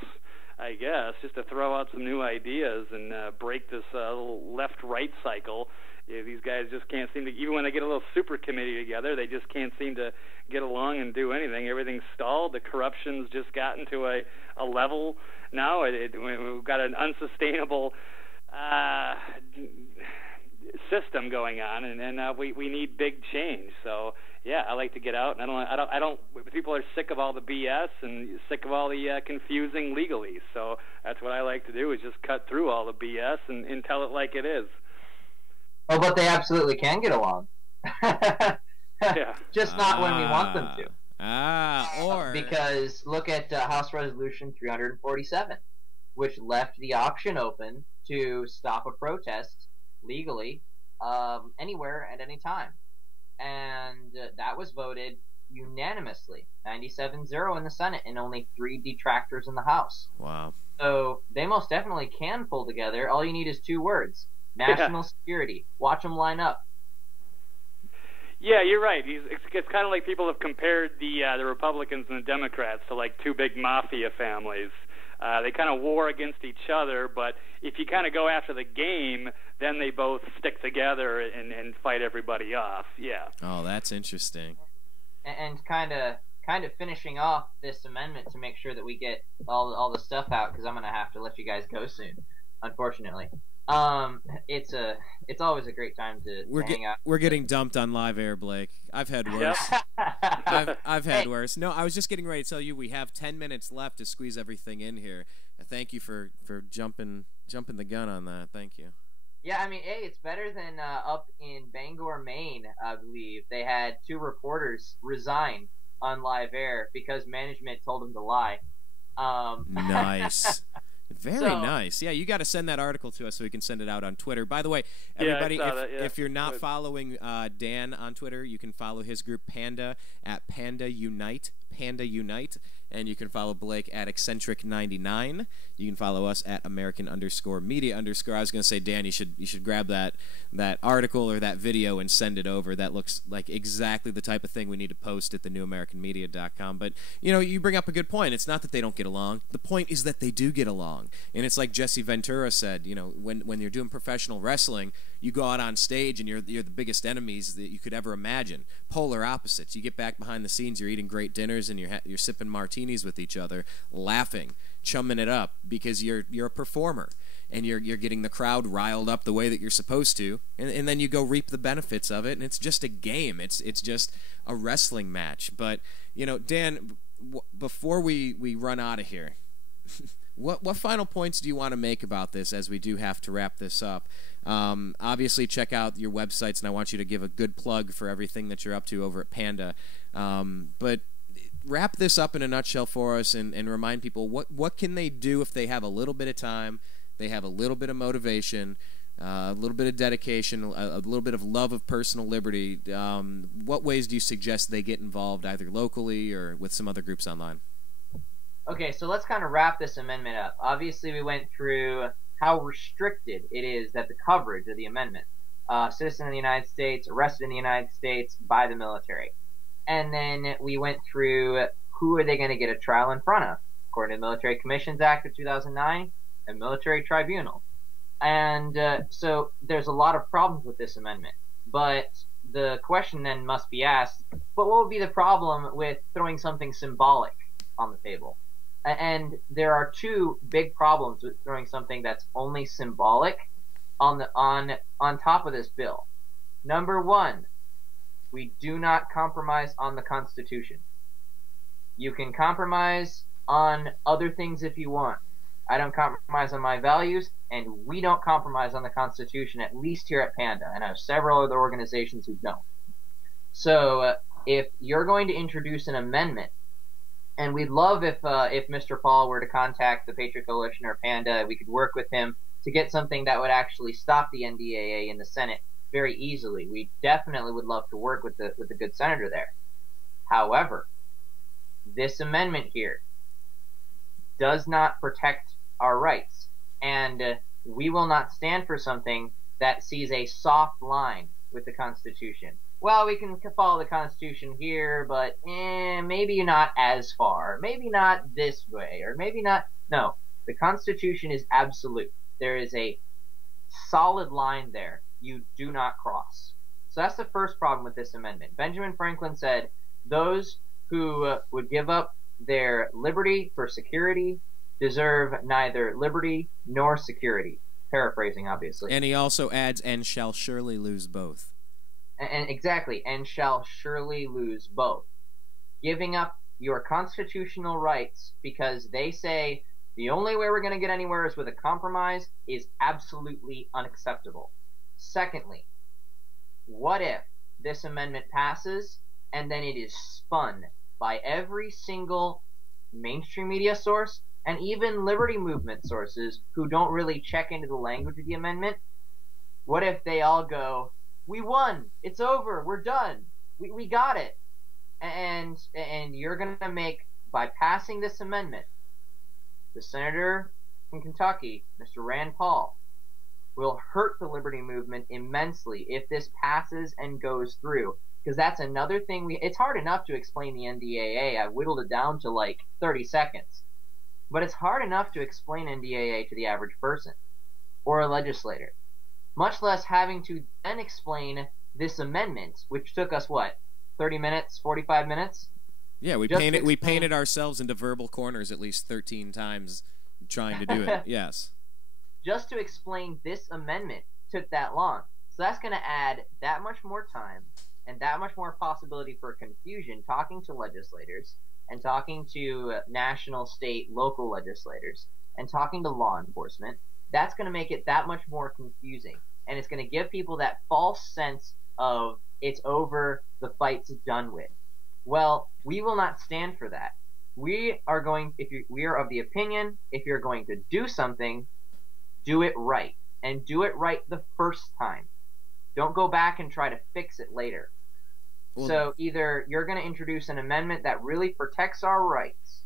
I guess, just to throw out some new ideas and break this little left-right cycle. These guys just can't seem to, even when they get a little super committee together, they just can't seem to get along and do anything. Everything's stalled. The corruption's just gotten to a level now. We've got an unsustainable system going on, and we need big change. So yeah, I like to get out, and I don't. People are sick of all the BS and sick of all the confusing legalese. So that's what I like to do, is just cut through all the BS and tell it like it is. Oh, but they absolutely can get along. Yeah. Just not when we want them to. Or because look at House Resolution 347, which left the option open to stop a protest legally anywhere at any time. And that was voted unanimously, 97-0 in the Senate, and only 3 detractors in the House. Wow. So they most definitely can pull together. All you need is 2 words: national security. Watch them line up. Yeah, you're right. It's kind of like people have compared the Republicans and the Democrats to like 2 big mafia families. They kind of war against each other, but if you kind of go after the game, then they both stick together and fight everybody off. Yeah. Oh, that's interesting. And kind of finishing off this amendment to make sure that we get all the stuff out, because I'm gonna have to let you guys go soon, unfortunately. It's always a great time to hang out. We're getting dumped on live air, Blake. I've had worse. I've had worse. No, I was just getting ready to tell you we have 10 minutes left to squeeze everything in here. Thank you for jumping the gun on that. Thank you. Yeah, I mean, hey, it's better than up in Bangor, Maine, I believe. They had 2 reporters resign on live air because management told them to lie. Nice. Very nice. Yeah, you got to send that article to us so we can send it out on Twitter. By the way, everybody, if you're not following Dan on Twitter, you can follow his group Panda at Panda Unite, and you can follow Blake at Eccentric99. You can follow us at American_media_. I was going to say, Dan, you should grab that article or that video and send it over. That looks like exactly the type of thing we need to post at thenewamericanmedia.com. But, you bring up a good point. It's not that they don't get along. The point is that they do get along. And it's like Jesse Ventura said, when you're doing professional wrestling, you go out on stage and you're the biggest enemies that you could ever imagine. Polar opposites. You get back behind the scenes, you're eating great dinners and you're sipping martinis with each other, laughing, chumming it up because you're a performer and you're getting the crowd riled up the way that you're supposed to, and then you go reap the benefits of it, and it's just a game. It's just a wrestling match. But Dan, before we run out of here, what final points do you want to make about this as we do have to wrap this up? Obviously, check out your websites, and I want you to give a good plug for everything that you're up to over at Panda. But wrap this up in a nutshell for us and remind people what can they do if they have a little bit of time, they have a little bit of motivation, a little bit of dedication, a little bit of love of personal liberty. What ways do you suggest they get involved, either locally or with some other groups online? Okay, so let's kind of wrap this amendment up. Obviously, we went through how restricted it is that the coverage of the amendment. Citizen in the United States, arrested in the United States by the military. And then we went through who are they going to get a trial in front of, according to the Military Commissions Act of 2009, a military tribunal. And so there's a lot of problems with this amendment. But the question then must be asked, but what would be the problem with throwing something symbolic on the table? And there are 2 big problems with throwing something that's only symbolic on top of this bill. Number 1, we do not compromise on the Constitution. You can compromise on other things if you want. I don't compromise on my values, and we don't compromise on the Constitution, at least here at Panda, and I have several other organizations who don't. So if you're going to introduce an amendment, and we'd love if Mr. Paul were to contact the Patriot Coalition or Panda, we could work with him to get something that would actually stop the NDAA in the Senate very easily. We definitely would love to work with the good senator there. However, this amendment here does not protect our rights, and we will not stand for something that sees a soft line with the Constitution. Well, we can follow the Constitution here, but maybe not as far. Maybe not this way, or maybe not. No, the Constitution is absolute. There is a solid line there. You do not cross. So that's the first problem with this amendment. Benjamin Franklin said, those who would give up their liberty for security deserve neither liberty nor security. Paraphrasing, obviously. And he also adds, and shall surely lose both. And exactly, and shall surely lose both. Giving up your constitutional rights because they say the only way we're going to get anywhere is with a compromise is absolutely unacceptable. Secondly, what if this amendment passes and then it is spun by every single mainstream media source and even liberty movement sources who don't really check into the language of the amendment What if they all go, we won, it's over, we're done, we got it, and you're gonna make, by passing this amendment, the senator from Kentucky, Mr. Rand Paul, will hurt the liberty movement immensely if this passes and goes through. Because that's another thing it's hard enough to explain the NDAA. I whittled it down to like 30 seconds. But it's hard enough to explain NDAA to the average person or a legislator. Much less having to then explain this amendment, which took us, what, 30 minutes, 45 minutes? Yeah, we painted ourselves into verbal corners at least 13 times trying to do it. Yes. Just to explain this amendment took that long. So that's going to add that much more time and that much more possibility for confusion talking to legislators and talking to national, state, local legislators and talking to law enforcement. That's going to make it that much more confusing. And it's going to give people that false sense of it's over, the fight's done with. Well, we will not stand for that. We are of the opinion, if you're going to do something, do it right. And do it right the first time. Don't go back and try to fix it later. Well, so either you're going to introduce an amendment that really protects our rights,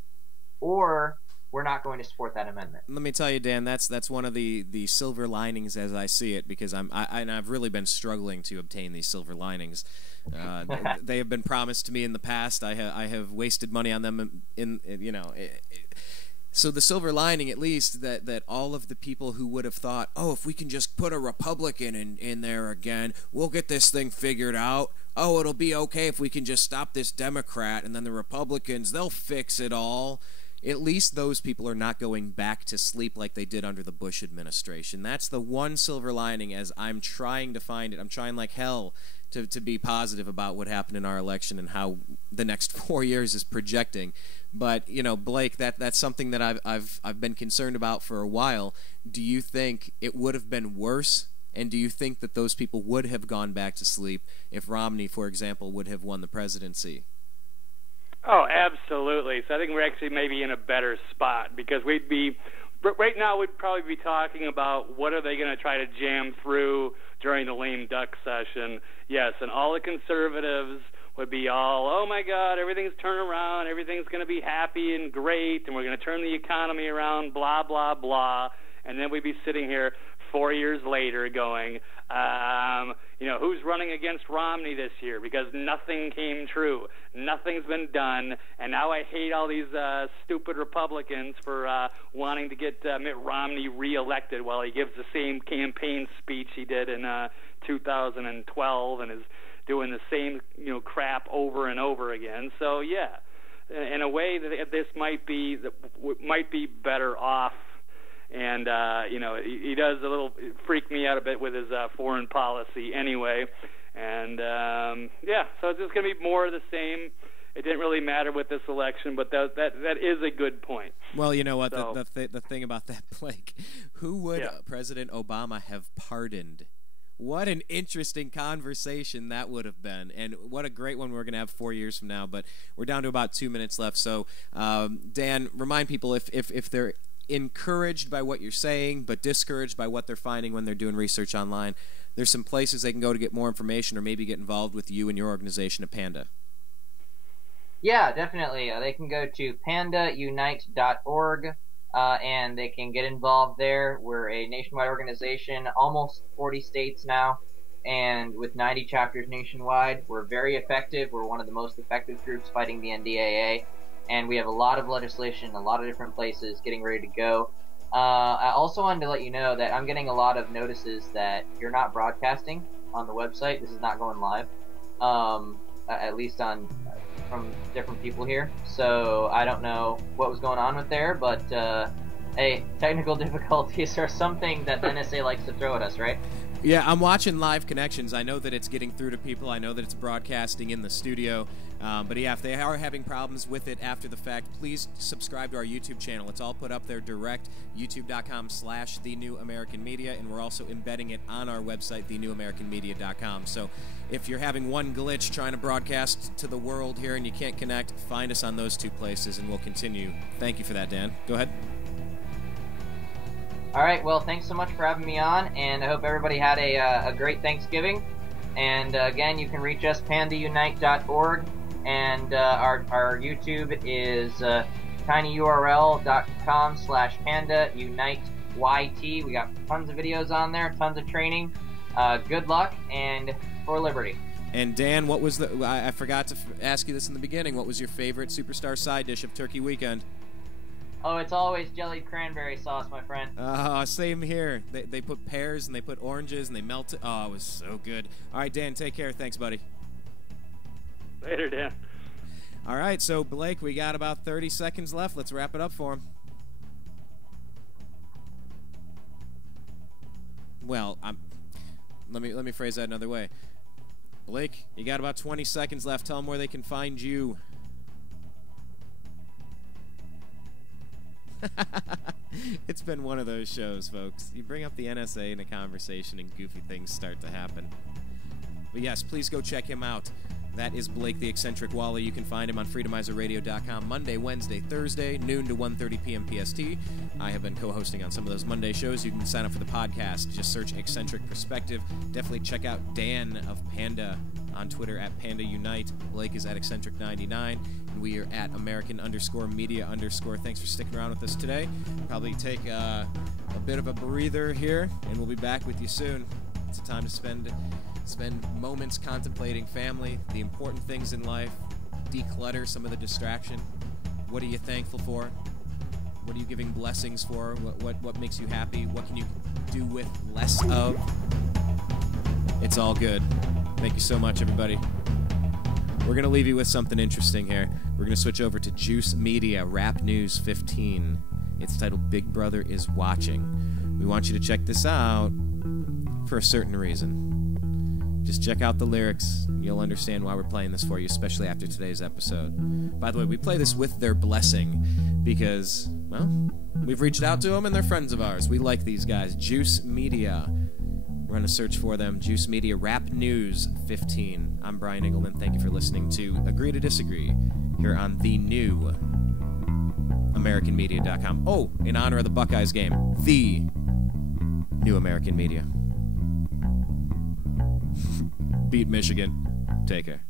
or we're not going to support that amendment. Let me tell you, Dan, that's one of the silver linings as I see it, because I've really been struggling to obtain these silver linings. They have been promised to me in the past. I have wasted money on them so the silver lining, at least, that all of the people who would have thought, oh, if we can just put a Republican in there again, we'll get this thing figured out. Oh, it'll be okay if we can just stop this Democrat, and then the Republicans, they'll fix it all. At least those people are not going back to sleep like they did under the Bush administration. That's the one silver lining as I'm trying to find it. I'm trying like hell to be positive about what happened in our election and how the next 4 years is projecting. But, Blake, that's something that I've been concerned about for a while. Do you think it would have been worse? And do you think that those people would have gone back to sleep if Romney, for example, would have won the presidency? Oh, absolutely. So I think we're actually maybe in a better spot, because right now we'd probably be talking about what are they going to try to jam through during the lame duck session. Yes, and all the conservatives would be all, oh my God, everything's turned around, everything's going to be happy and great, and we're going to turn the economy around, blah, blah, blah. And then we'd be sitting here 4 years later going, who's running against Romney this year? Because nothing came true. Nothing's been done. And now I hate all these stupid Republicans for wanting to get Mitt Romney reelected while he gives the same campaign speech he did in 2012 and is doing the same crap over and over again. So, yeah, in a way that this might be better off. And, he does a little freak me out a bit with his foreign policy anyway. And, so it's just going to be more of the same. It didn't really matter with this election, but that is a good point. Well, you know what? So, the thing about that, Blake, who would President Obama have pardoned? What an interesting conversation that would have been, and what a great one we're going to have 4 years from now. But we're down to about 2 minutes left. So, Dan, remind people if they're encouraged by what you're saying but discouraged by what they're finding when they're doing research online, there's some places they can go to get more information or maybe get involved with you and your organization at P.A.N.D.A. Yeah, definitely. They can go to pandaunite.org and they can get involved there. We're a nationwide organization, almost 40 states now, and with 90 chapters nationwide. We're very effective. We're one of the most effective groups fighting the NDAA. And we have a lot of legislation, a lot of different places getting ready to go. I also wanted to let you know that I'm getting a lot of notices that you're not broadcasting on the website. This is not going live, at least from different people here. So I don't know what was going on with there, but hey, technical difficulties are something that the NSA likes to throw at us, right? Yeah, I'm watching live connections. I know that it's getting through to people. I know that it's broadcasting in the studio. But yeah, if they are having problems with it after the fact, please subscribe to our YouTube channel. It's all put up there direct, youtube.com/thenewamericanmedia, and we're also embedding it on our website, thenewamericanmedia.com. So if you're having one glitch trying to broadcast to the world here and you can't connect, find us on those two places, and we'll continue. Thank you for that, Dan. Go ahead. All right, well, thanks so much for having me on, and I hope everybody had a great Thanksgiving. And again, you can reach us, pandaunite.org, and our YouTube is tinyurl.com/pandauniteyt. We got tons of videos on there, tons of training. Good luck, and for liberty. And Dan, what was I forgot to ask you this in the beginning. What was your favorite superstar side dish of Turkey Weekend? Oh, it's always jellied cranberry sauce, my friend. Same here. They put pears and they put oranges and they melt it. Oh, it was so good. All right, Dan, take care. Thanks, buddy. Later, Dan. All right, so Blake, we got about 30 seconds left. Let's wrap it up for him. Well, let me phrase that another way. Blake, you got about 20 seconds left. Tell them where they can find you. It's been one of those shows, folks. You bring up the NSA in a conversation and goofy things start to happen. But yes, please go check him out. That is Blake the Eccentric Walley. You can find him on freedomizerradio.com Monday, Wednesday, Thursday, noon to 1:30 p.m. PST. I have been co-hosting on some of those Monday shows. You can sign up for the podcast. Just search Eccentric Perspective. Definitely check out Dan of Panda on Twitter at PandaUnite. Blake is at Eccentric99. And we are at American_Media_. Thanks for sticking around with us today. Probably take a bit of a breather here, and we'll be back with you soon. It's a time to spend moments contemplating family, the important things in life, declutter some of the distraction. What are you thankful for? What are you giving blessings for? What makes you happy? What can you do with less of? It's all good. Thank you so much, everybody. We're going to leave you with something interesting here. We're going to switch over to Juice Media Rap News 15. It's titled Big Brother is Watching. We want you to check this out for a certain reason. Just check out the lyrics. You'll understand why we're playing this for you, especially after today's episode. By the way, we play this with their blessing because, well, we've reached out to them and they're friends of ours. We like these guys. Juice Media. We're going to search for them. Juice Media Rap News 15. I'm Brian Engelman. Thank you for listening to Agree to Disagree here on the new AmericanMedia.com. Oh, in honor of the Buckeyes game, the new American Media. Beat Michigan. Take care.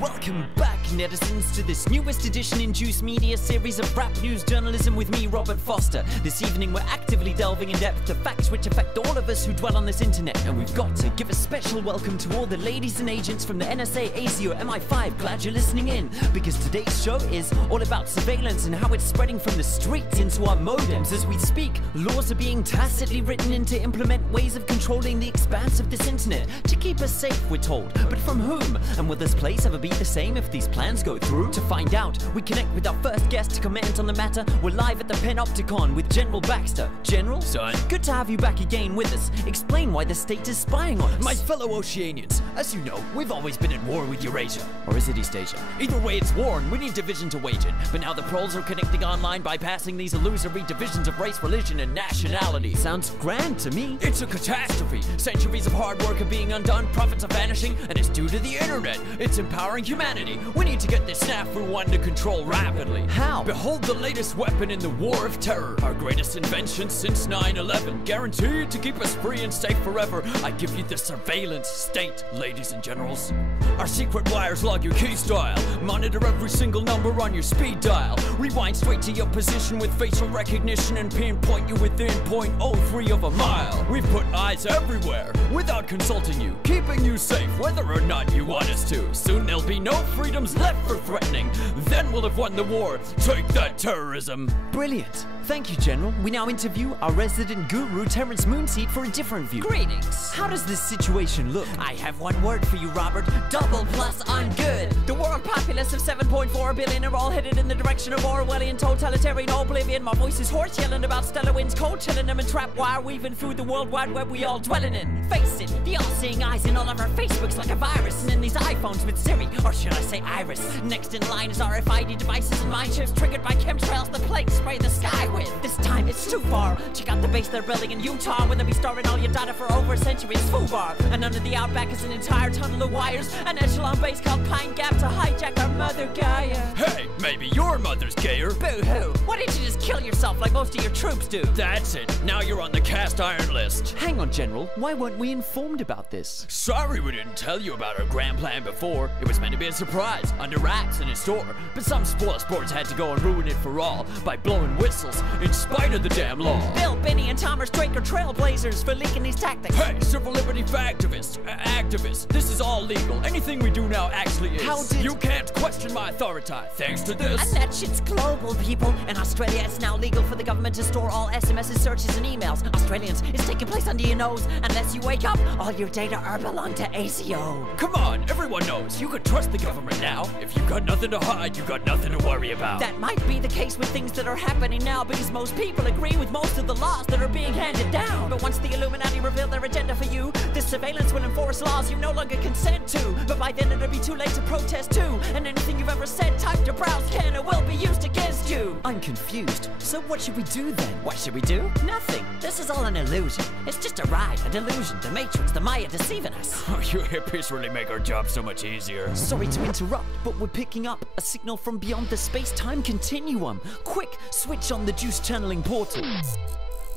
Welcome back, netizens, to this newest edition in Juice Media series of rap news journalism with me, Robert Foster. This evening we're actively delving in depth to facts which affect all of us who dwell on this internet. And we've got to give a special welcome to all the ladies and agents from the NSA, ASIO, MI5. Glad you're listening in, because today's show is all about surveillance and how it's spreading from the streets into our modems. As we speak, laws are being tacitly written in to implement ways of controlling the expanse of this internet to keep us safe, we're told. But from whom? And will this place ever be the same if these plans go through? To find out, we connect with our first guest to comment on the matter. We're live at the Panopticon with General Baxter. General? Son? Good to have you back again with us. Explain why the state is spying on us. My fellow Oceanians, as you know, we've always been at war with Eurasia. Or is it East Asia? Either way, it's war and we need division to wage it. But now the proles are connecting online, bypassing these illusory divisions of race, religion, and nationality. Sounds grand to me. It's a catastrophe. Centuries of hard work are being undone, profits are vanishing, and it's due to the internet. It's empowering humanity. We need to get this snafu under control rapidly. How? Behold the latest weapon in the war of terror. Our greatest invention since 9/11. Guaranteed to keep us free and safe forever. I give you the surveillance state, ladies and generals. Our secret wires log your key style. Monitor every single number on your speed dial. Rewind straight to your position with facial recognition and pinpoint you within 0.03 of a mile. We've put eyes everywhere without consulting you, keeping you safe whether or not you want us to. Soon there'll be no freedoms left for threatening. Then we'll have won the war. Take that, terrorism. Brilliant. Thank you, General. We now interview our resident guru, Terrence Moonseed, for a different view. Greetings. How does this situation look? I have one word for you, Robert. Double plus I'm good. The world populace of 7.4 billion are all headed in the direction of Orwellian totalitarian oblivion. My voice is horse yelling about stellar winds, cold chilling them and trap wire weaving through the world wide web we all dwelling in. Face it, the all-seeing eyes in all of our Facebooks like a virus, and in these iPhones with Siri, or should I say Iris. Next in line is RFID devices and mind chips triggered by chemtrails. The plague spray the sky with. This time it's too far. Check out the base they're building in Utah, where they'll be storing all your data for over a century. It's FUBAR. And under the outback is an entire tunnel of wires, an echelon base called Pine Gap to hijack our mother Gaia. Hey, maybe your mother's gayer. Boo-hoo. Why didn't you just kill yourself like most of your troops do? That's it. Now you're on the cast iron list. Hang on, General. Why weren't we informed about this? Sorry we didn't tell you about our grand plan before. It was meant to be a surprise, under wraps in a store. But some spoil sports had to go and ruin it for all by blowing whistles in spite of the damn law. Bill, Benny, and Tom are Straker trailblazers for leaking these tactics. Hey, civil liberty activists, this is all legal. Anything we do now actually is. How did... You can't question my authority, thanks to this. And that shit's global, people. In Australia, it's now legal for the government to store all SMSs, searches, and emails. Australians, it's taking place under your nose. Unless you wake up, all your data are belong to ACO. Come on, everyone knows. You can trust the government now. If you've got nothing to hide, you've got nothing to worry about. That might be the case with things that are happening now, because most people agree with most of the laws that are being handed down. But once the Illuminati reveal their agenda for you, this surveillance will enforce laws you no longer consent to. But by then it'll be too late to protest too. And anything you've ever said, typed or browsed can or will be used against you. I'm confused. So what should we do then? What should we do? Nothing. This is all an illusion. It's just a ride, a delusion, the Matrix, the Maya deceiving us. Oh, you hippies really make our job so much easier. Sorry to interrupt, but we're picking up a signal from beyond the space-time continuum. Quick, switch on the juice channeling portal.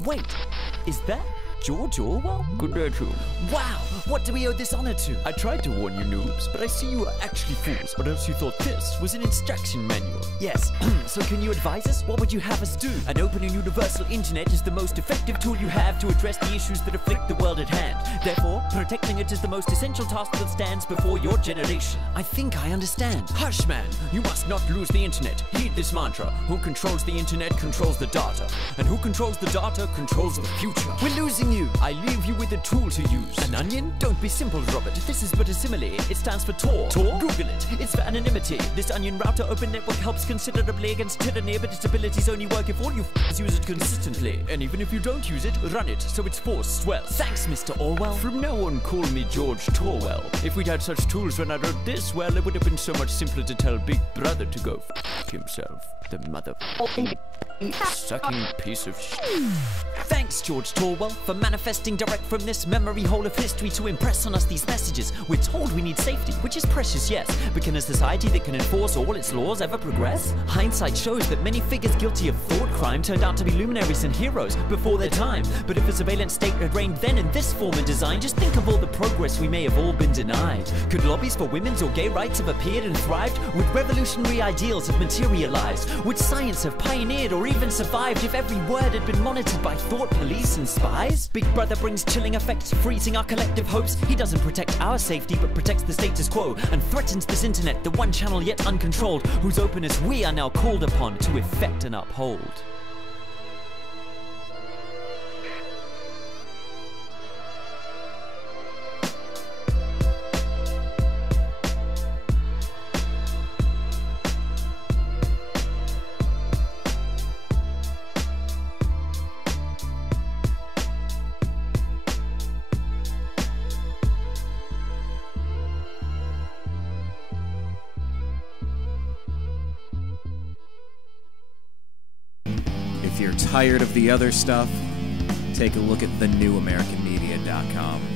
Wait, is that George Orwell? Good day to you. Wow, what do we owe this honor to? I tried to warn you noobs, but I see you are actually fools, or else you thought this was an instruction manual. Yes, so can you advise us? What would you have us do? An open and universal internet is the most effective tool you have to address the issues that afflict the world at hand. Therefore, protecting it is the most essential task that stands before your generation. I think I understand. Hush, man. You must not lose the internet. Heed this mantra. Who controls the internet controls the data. And who controls the data controls the future. We're losing you. I leave you with a tool to use. An onion? Don't be simple, Robert. This is but a simile. It stands for Tor. Tor? Google it. It's for anonymity. This onion router open network helps considerably against tyranny, but its abilities only work if all you use it consistently. And even if you don't use it, run it, so its force swells. Thanks, Mr. Orwell. From now on, call me George Torwell. If we'd had such tools when I wrote this, well, it would have been so much simpler to tell Big Brother to go f*** himself. The mother sucking piece of shit. Thanks, George Torwell, for manifesting direct from this memory hole of history to impress on us these messages. We're told we need safety, which is precious, yes, but can a society that can enforce all its laws ever progress? Hindsight shows that many figures guilty of thought crime turned out to be luminaries and heroes before their time. But if a surveillance state had reigned then in this form and design, just think of all the progress we may have all been denied. Could lobbies for women's or gay rights have appeared and thrived? Would revolutionary ideals have materialized? Would science have pioneered or even survived if every word had been monitored by thought police and spies? Big Brother brings chilling effects, freezing our collective hopes. He doesn't protect our safety, but protects the status quo and threatens this internet, the one channel yet uncontrolled, whose openness we are now called upon to effect and uphold. If you're tired of the other stuff, take a look at thenewamericanmedia.com.